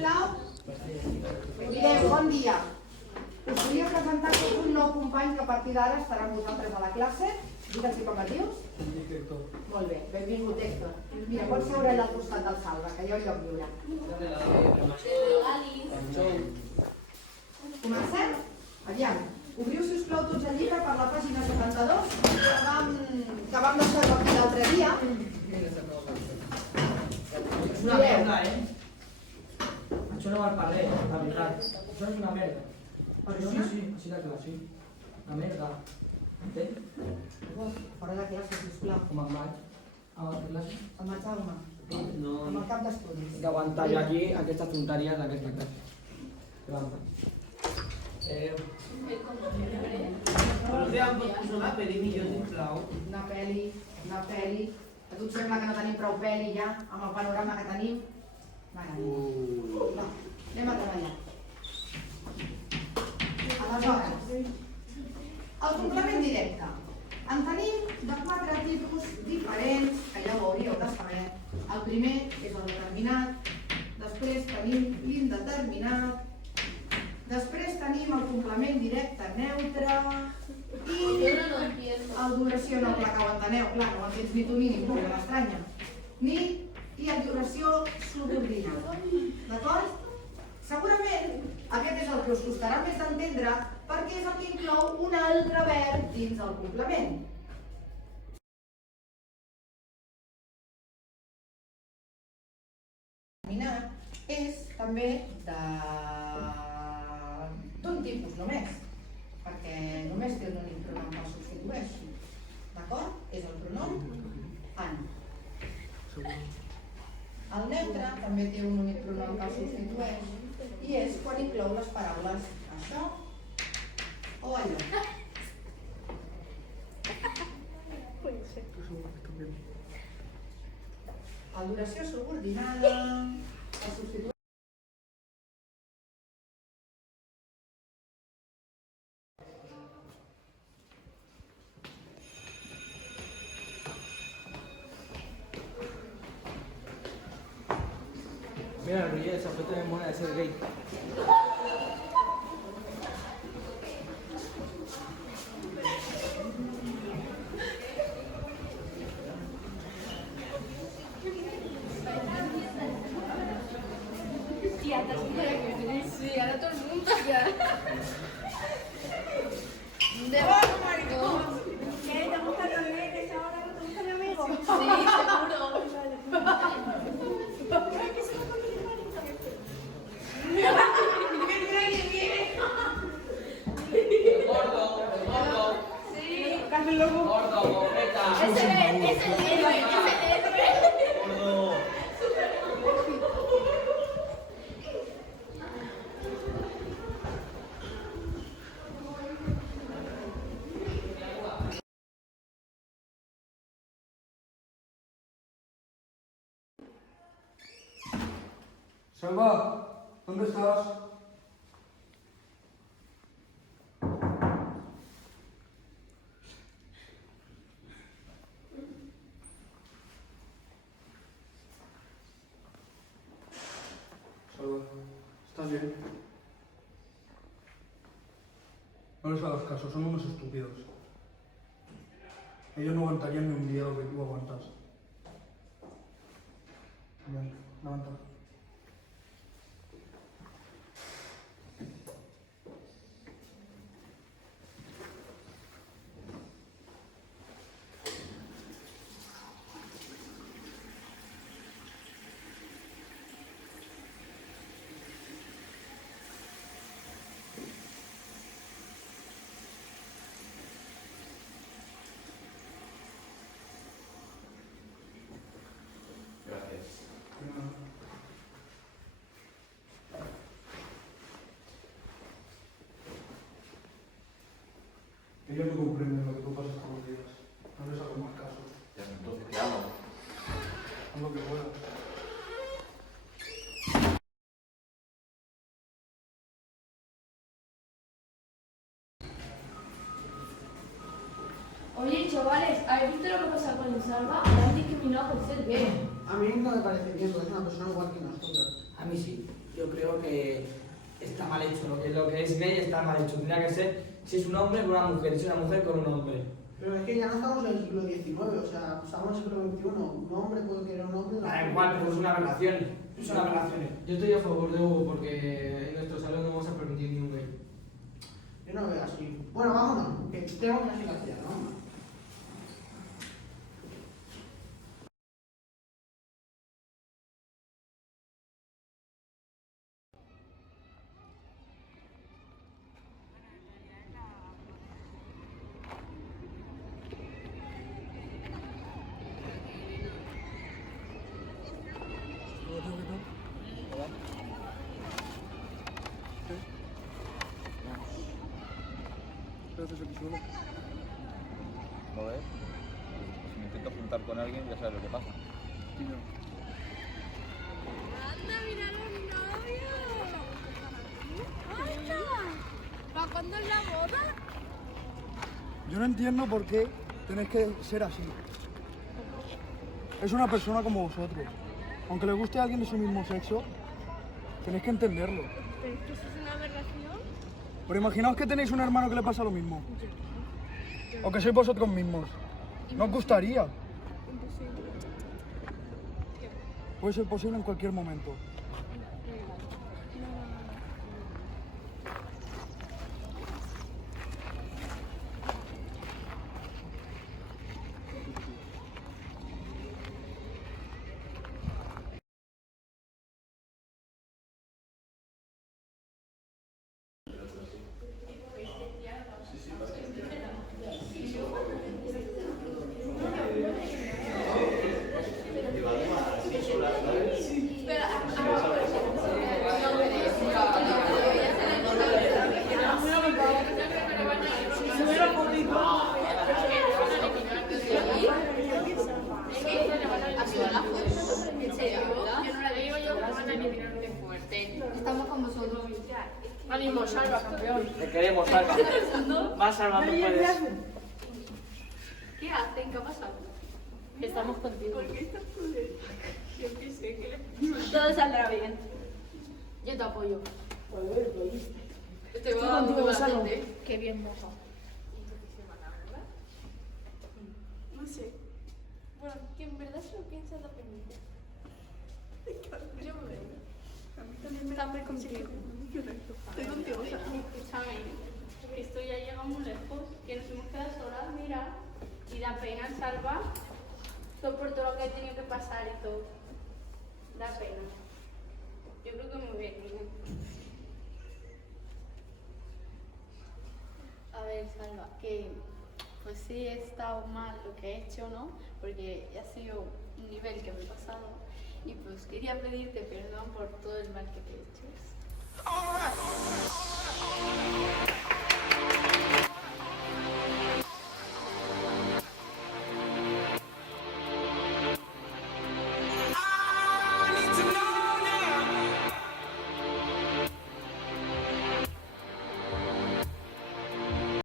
sisplau. Mireu, bon dia. Us volia presentar un nou company que a partir d'ara estarà amb vosaltres a la classe. Digue'ls com et dius? Héctor. Molt bé, benvingut, Héctor. Mira, pots seure allà al costat del Salva, que hi ha lloc lliure. Comencem? Aviam. Obriu, sisplau, tots el llibre per la pàgina 72, que vam deixar-ho aquí l'altre dia. És una merda, Això no val per res, la veritat. Això és una merda. Perdona? Sí, així de clar, sí. Una merda. Entens? Fora de classe, sisplau. Com em vaig a la classe. Em vaig a una. No. Amb el cap d'estudis. He d'aguantar jo aquí aquestes tonteries d'aquesta classe. Aguanta. Em pots posar una pel·li millor, sisplau? Una pel·li. A tu et sembla que no tenim prou pel·li ja, amb el panorama que tenim? Va, anem a treballar. Aleshores, el complement directe. En tenim de 4 tipus diferents, que ja ho hauríeu de saber. El primer és el determinat, després tenim l'indeterminat, després tenim el complement directe neutre i el duració no, clar que ho enteneu, clar, no ho entens ni tu ni ningú, que m'estranya. I el duració subordinada, d'acord? Segurament aquest és el que us costarà més d'entendre perquè és el que inclou un altre verb dins del complement. Determinat és també d'un tipus només, perquè només té un únic pronom que el substitueix. D'acord? És el pronom an. El neutre també té un únic pronom que el substitueix i és quan inclou les paraules això o allò. La duració subordinada, el substitueix. Mira, Roger, esa foto es mona de ser gay. Sí, ahora todo el mundo ya. ¿Dónde vas, maricón? ¿Qué? ¿Te gusta el amigo? ¿Que ahora no te gusta mi amigo? Sí, seguro. ¿Crees que se va a poner el marito? Gordo. Sí. Casi loco. Gordo, gordeta. Ese es el héroe. Gordo. Salva, ¿dónde estás? Salva, ¿estás bien? No les hagas caso, son unos estúpidos. Ellos no aguantarían ni un día lo que tú aguantas. Bien, levanta. Ellos no comprenden lo que tú pasas todos los días. No les hagas más caso. Ya, entonces, ¿qué hago? Haz lo que puedas. Oye, chavales, ¿habéis visto lo que pasa con el Salva? La han discriminado por ser gay. A mí nunca me parece bien, porque es una persona igual que nosotros. A mí sí. Yo creo que está mal hecho. Lo que es gay está mal hecho. Tendría que ser si es un hombre con una mujer, si es una mujer con un hombre. Pero es que ya no estamos en el siglo XIX, o sea, estamos en el siglo XXI. Un hombre puede querer a un hombre. Da igual, pero es una relación. Es una relación. Yo estoy a favor de Hugo porque en nuestro salón no vamos a permitir ni un gay. Yo no lo veo así. Bueno, vámonos, que tengo que ir hacia, ¿no? ¿Qué haces aquí solo? ¿Lo ves? Si me intento juntar con alguien, ya sabes lo que pasa. ¡Anda, mira los novios! ¡Anda! ¿Para cuándo es la boda? Yo no entiendo por qué tenéis que ser así. Es una persona como vosotros. Aunque le guste a alguien de su mismo sexo, tenéis que entenderlo. ¿Pero es que eso es una aberración? Pero imaginaos que tenéis un hermano que le pasa lo mismo. O que sois vosotros mismos. ¿No os gustaría? Imposible. Puede ser posible en cualquier momento. Estamos con vosotros. Ánimo, Salva, campeón. Te queremos, Salva. Más Salva, tú puedes. ¿Qué hacen? ¿Qué ha pasado? Estamos contigo. ¿Por qué estás con él? Yo qué sé, que todo saldrá bien. Yo te apoyo. Estoy contigo, Salva. Qué bien moja. No sé. Bueno, que en verdad se lo piensa la penita. Yo me veo. También contigo. Estoy contigo, escúchame. Esto ya llega muy lejos, que nos hemos quedado solas, mira. Y da pena, Salva. Todo por todo lo que ha tenido que pasar y todo. Da pena. Yo creo que me voy a ir. A ver, Salva, que pues sí he estado mal lo que he hecho, ¿no? Porque ha sido un nivel que me he pasado y pues quería pedirte perdón por todo el mal que te he hecho.